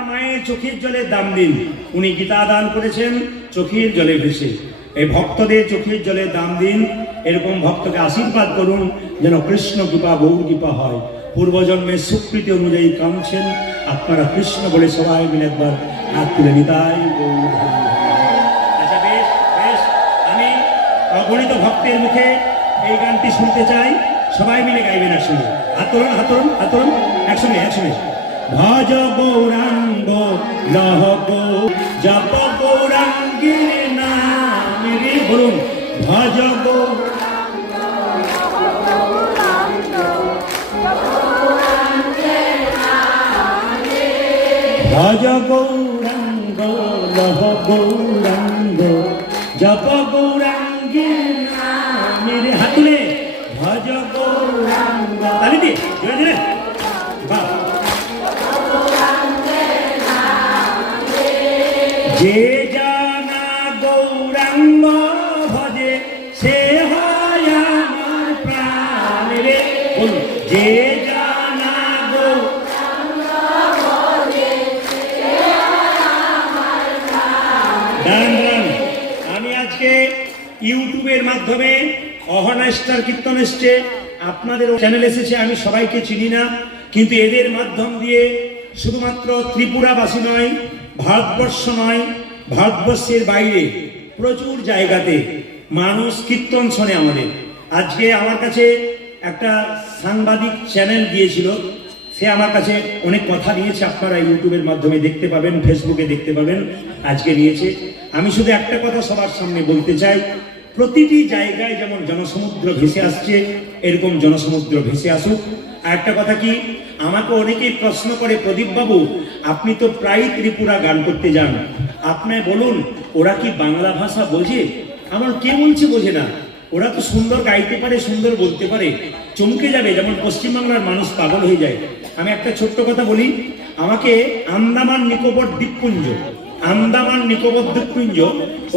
আমার মায়ের চোখের জলের দাম দিন। উনি গীতা দান করেছেন চোখের জলে ভেসে। এই ভক্তদের চোখের জলের দাম দিন। এরকম ভক্তকে আশীর্বাদ করুন যেন কৃষ্ণ কৃপা গৌর কৃপা হয়। পূর্বজন্মের সুকৃতি অনুযায়ী কামছেন আপনারা কৃষ্ণ বলে সবাই মিলে একবার হাত তুলে নিতাই গৌর। আচ্ছা, বেশ বেশ, আমি অগণিত ভক্তের মুখে এই গানটি শুনতে চাই। সবাই মিলে গাইবেন একসঙ্গে। হাত তুলুন, হাত তুলুন, হাত তুলুন, একসঙ্গে একসঙ্গে। ভজ গৌরাঙ্গ লহ গো জপ গৌরাঙ্গের নাম রে, বলুন ভজ গৌরাঙ্গ ভজ গৌরাঙ্গ লহ গৌরাঙ্গ জপ গৌরাঙ্গের নাম রে। হাত তুলে ভজ গৌরাঙ্গ, তালি দিয়ে জোরে জোরে। যে জানা গৌরাঙ্গ ভজে সে হয় আমার প্রাণ রে, বলুন যে জানা গৌরাঙ্গ ভজে সে হয় আমার প্রাণ। আমি আজকে ইউটিউবের মাধ্যমে অহনা স্টার কীর্তন এসছে, আপনাদের চ্যানেল এসেছে, আমি সবাইকে চিনি না, কিন্তু এদের মাধ্যম দিয়ে শুধুমাত্র ত্রিপুরাবাসী নয়, ভারতবর্ষ নয়, ভারতবর্ষের বাইরে প্রচুর জায়গাতে মানুষ কীর্তন শোনে আমাদের। আজকে আমার কাছে একটা সাংবাদিক চ্যানেল দিয়েছিল, সে আমার কাছে অনেক কথা নিয়েছে, আপনারা ইউটিউবের মাধ্যমে দেখতে পাবেন, ফেসবুকে দেখতে পাবেন, আজকে নিয়েছে। আমি শুধু একটা কথা সবার সামনে বলতে চাই, প্রতিটি জায়গায় যেমন জনসমুদ্র ভেসে আসছে এরকম জনসমুদ্র ভেসে আসুক। আর একটা কথা কি, আমাকে অনেকেই প্রশ্ন করে, প্রদীপ বাবু আপনি তো প্রায় ত্রিপুরা গান করতে যান, আপনি বলুন ওরা কি বাংলা ভাষা বোঝে? আমার কে বলছে বোঝে না? ওরা তো সুন্দর গাইতে পারে, সুন্দর বলতে পারে, চমকে যাবে, যেমন পশ্চিমবাংলার মানুষ পাগল হয়ে যায়। আমি একটা ছোট্ট কথা বলি, আমাকে আন্দামান নিকোবর দ্বীপপুঞ্জ, আন্দামান নিকোবর দ্বীপপুঞ্জ,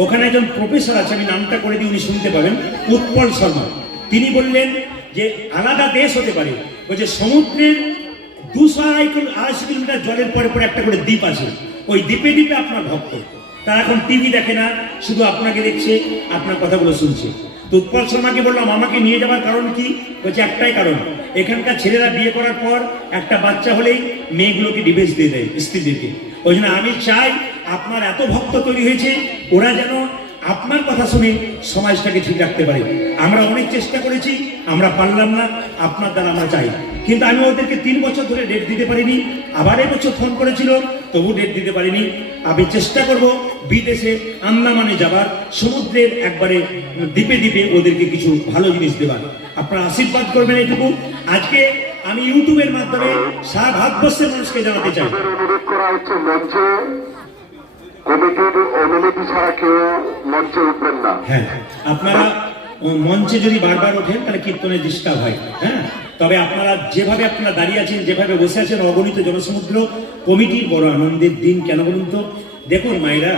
ওখানে একজন প্রফেসর আছে, আমি নামটা করে দিই, উনি শুনতে পাবেন, উৎপল শর্মা। তিনি বললেন যে আলাদা দেশ হতে পারে, ওই যে সমুদ্রের 200-250 কিলোমিটার জলের পরে পরে একটা করে দ্বীপ আছে, ওই দ্বীপে দ্বীপে আপনার ভক্ত। তারা এখন টিভি দেখে না, শুধু আপনাকে দেখছে, আপনার কথাগুলো শুনছে। তো উৎপল শর্মাকে বললাম আমাকে নিয়ে যাওয়ার কারণ কি? বলছে একটাই কারণ, এখানকার ছেলেরা বিয়ে করার পর একটা বাচ্চা হলেই মেয়েগুলোকে ডিভোর্স দিয়ে দেয় স্ত্রীদেরকে। ওই জন্য আমি চাই আপনার এত ভক্ত তৈরি হয়েছে, ওরা যেন আপনার কথা শুনে সমাজটাকে ঠিক রাখতে পারে। আমরা অনেক চেষ্টা করেছি, আমরা পারলাম না, আপনার দ্বারা আমরা চাই। কিন্তু আমি ওদেরকে 3 বছর ধরে ডেট দিতে পারিনি, আবার এবছর ফোন করেছিল, তবু ডেট দিতে পারিনি। আমি চেষ্টা করব বিদেশে আন্দামানে যাবার, সমুদ্রের একবারে দ্বীপে দ্বীপে ওদেরকে কিছু ভালো জিনিস দেবার। আপনারা আশীর্বাদ করবেন এইটুকু। আজকে আমি ইউটিউবের মাধ্যমে সারা ভারতবর্ষের মানুষকে জানাতে চাই, অনুরোধ করা হচ্ছে মঞ্চে কমিটির অনুমতি ছাড়া কেউ মঞ্চে উঠবেন না। হ্যাঁ, আপনারা মঞ্চে যদি বারবার ওঠেন তাহলে কীর্তনের ডিস্টার্ব হয়। হ্যাঁ, তবে আপনারা যেভাবে আপনারা দাঁড়িয়ে আছেন, যেভাবে বসে আছেন, অগণিত জনসমুদ্র, কমিটির বড় আনন্দের দিন। কেন বলুন তো? দেখুন মায়েরা,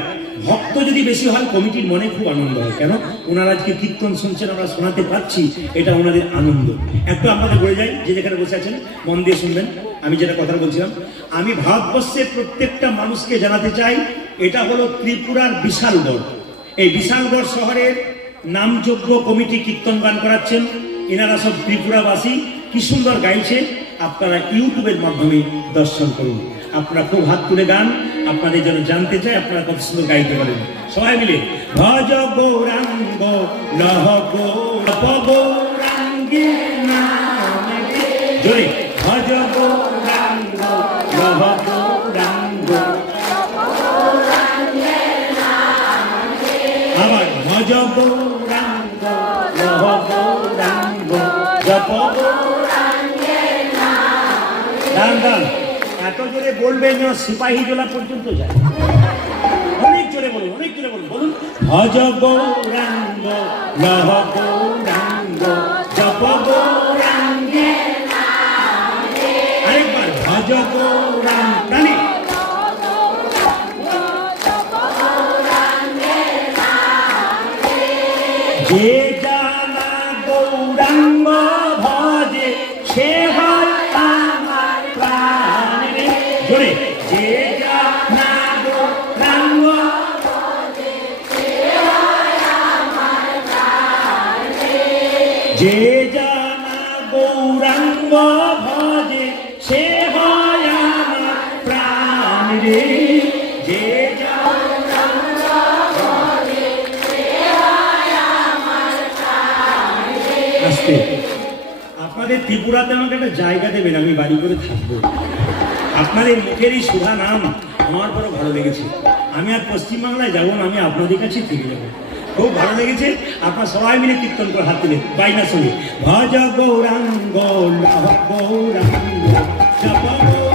ভক্ত যদি বেশি হয় কমিটির মনে খুব আনন্দ হয়। কেন? ওনারা আজকে কীর্তন শুনছেন, আমরা শোনাতে পারছি, এটা ওনাদের আনন্দ। একটু আপনাদের বলে যাই, যে যেখানে বসে আছেন মন দিয়ে শুনবেন আমি যেটা কথা বলছিলাম। আমি ভারতবর্ষের প্রত্যেকটা মানুষকে জানাতে চাই, এটা হলো ত্রিপুরার বিশালগড়। এই বিশালগড় শহরের নামযোগ্য কমিটি কীর্তন গান করাচ্ছেন, এনারা সব ত্রিপুরাবাসী, কি সুন্দর গাইছে। আপনারা ইউটিউবের মাধ্যমে দর্শন করুন। আপনারা খুব হাত তুলে গান, আপনাদের যেন জানতে চাই আপনারা কত সুন্দর গাইতে পারেন। সবাই মিলে ভজ গৌরাঙ্গ লহ গৌরাঙ্গে নাম রে, জোরে ভজ গৌরাঙ্গ লহ গৌরাঙ্গ, আবার ভজ গৌরাঙ্গ লহ গৌরাঙ্গ জপ গৌরাঙ্গে নাম রে। দান এত জোরে বলবেন যেন সিপাহী জোলা পর্যন্ত যায়। অনেক জোরে বলুন, অনেক জোরে বলুন, বলুন ভজ গৌরাঙ্গ লহ গৌরাঙ্গ জপ গৌরাঙ্গে নাম রে। আরেকবার ভজ গৌরাঙ্গ, যে জানা গৌরাঙ্গ ভজে সে হয় আমার প্রাণ রে, জোরে যে যে জানা গৌরাঙ্গ ভজে সে হয় আমার প্রাণ রে। যে আস্তে, আপনাদের ত্রিপুরাতে আমাকে একটা জায়গা দেবেন, আমি বাড়ি করে থাকবো। আপনাদের মুখের এই সুধা নাম আমার বড় ভালো লেগেছে। আমি আর পশ্চিমবাংলায় যাবো না, আমি আপনাদের কাছেই থেকে যাবো। খুব ভালো লেগেছে। আপনার সবাই মিলে কীর্তন করে হাত তুলে বাইনা শুনি ভজ গৌরাঙ্গ গৌরাঙ্গ জপ